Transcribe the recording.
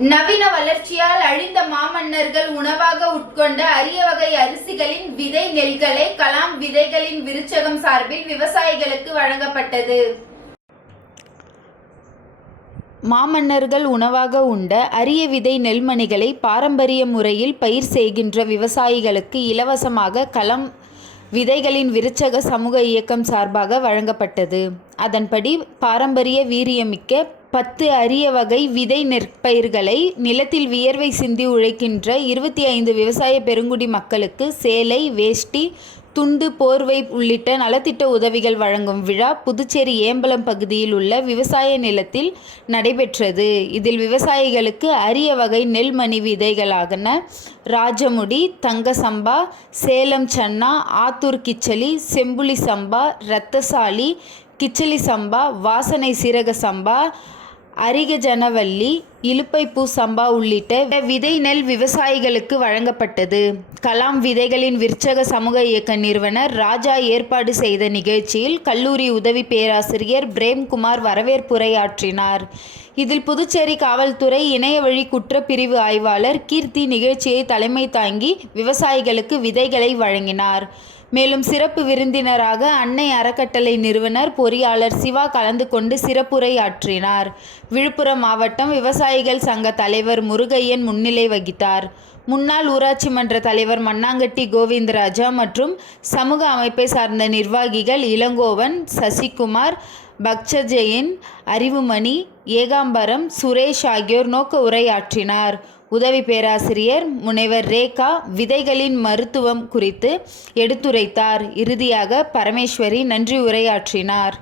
நவீன வளர்ச்சியால் அழிந்த மாமன்னர்கள் உணவாக உட்கொண்ட அரிய வகை அரிசிகளின் விதை நெல்களை கலாம் விதைகளின் விருச்சகம் சார்பில் விவசாயிகளுக்கு வழங்கப்பட்டது. மாமன்னர்கள் உணவாக உண்ட அரிய விதை நெல்மணிகளை பாரம்பரிய முறையில் பயிர் செய்கின்ற விவசாயிகளுக்கு இலவசமாக கலாம் விதைகளின் விருச்சக சமூக இயக்கம் சார்பாக வழங்கப்பட்டது. அதன்படி பாரம்பரிய வீரியமிக்க 10 அரிய வகை விதை நெற்பயிர்களை நிலத்தில் வியர்வை சிந்தி உழைக்கின்ற 25 விவசாய பெருங்குடி மக்களுக்கு சேலை, வேஷ்டி, துண்டு, போர்வை உள்ளிட்ட நலத்திட்ட உதவிகள் வழங்கும் விழா புதுச்சேரி ஏம்பலம் பகுதியில் உள்ள விவசாய நிலத்தில் நடைபெற்றது. இதில் விவசாயிகளுக்கு அரிய வகை நெல்மணி விதைகளான ராஜமுடி, தங்க சம்பா, சேலம் சன்னா, ஆத்தூர் கிச்சலி, செம்புலி சம்பா, இரத்தசாலி கிச்சலி சம்பா, வாசனை சீரக சம்பா, அரிகஜனவல்லி, இலுப்பைப்பூ சம்பா உள்ளிட்ட விதை நெல் விவசாயிகளுக்கு வழங்கப்பட்டது. கலாம் விதைகளின் விருச்சக சமூக இயக்க நிறுவனர் ராஜா ஏற்பாடு செய்த நிகழ்ச்சியில் கல்லூரி உதவி பேராசிரியர் பிரேம்குமார் வரவேற்புரையாற்றினார். இதில் புதுச்சேரி காவல்துறை இணையவழி குற்றப்பிரிவு ஆய்வாளர் கீர்த்தி நிகழ்ச்சியை தலைமை தாங்கி விவசாயிகளுக்கு விதைகளை வழங்கினார். மேலும் சிறப்பு விருந்தினராக அன்னை அறக்கட்டளை நிறுவனர் பொறியாளர் சிவா கலந்து கொண்டு சிறப்புரையாற்றினார். விழுப்புரம் மாவட்டம் விவசாயிகள் சங்க தலைவர் முருகையன் முன்னிலை வகித்தார். முன்னாள் ஊராட்சி மன்ற தலைவர் மண்ணாங்கட்டி கோவிந்தராஜா மற்றும் சமூக அமைப்பை சார்ந்த நிர்வாகிகள் இளங்கோவன், சசிகுமார், பக்சஜெயின், அறிவுமணி, ஏகாம்பரம், சுரேஷ் ஆகியோர் நோக்க உரையாற்றினார். உதவி பேராசிரியர் முனைவர் ரேகா விதைகளின் மருத்துவம் குறித்து எடுத்துரைத்தார். இறுதியாக பரமேஸ்வரி நன்றி உரையாற்றினார்.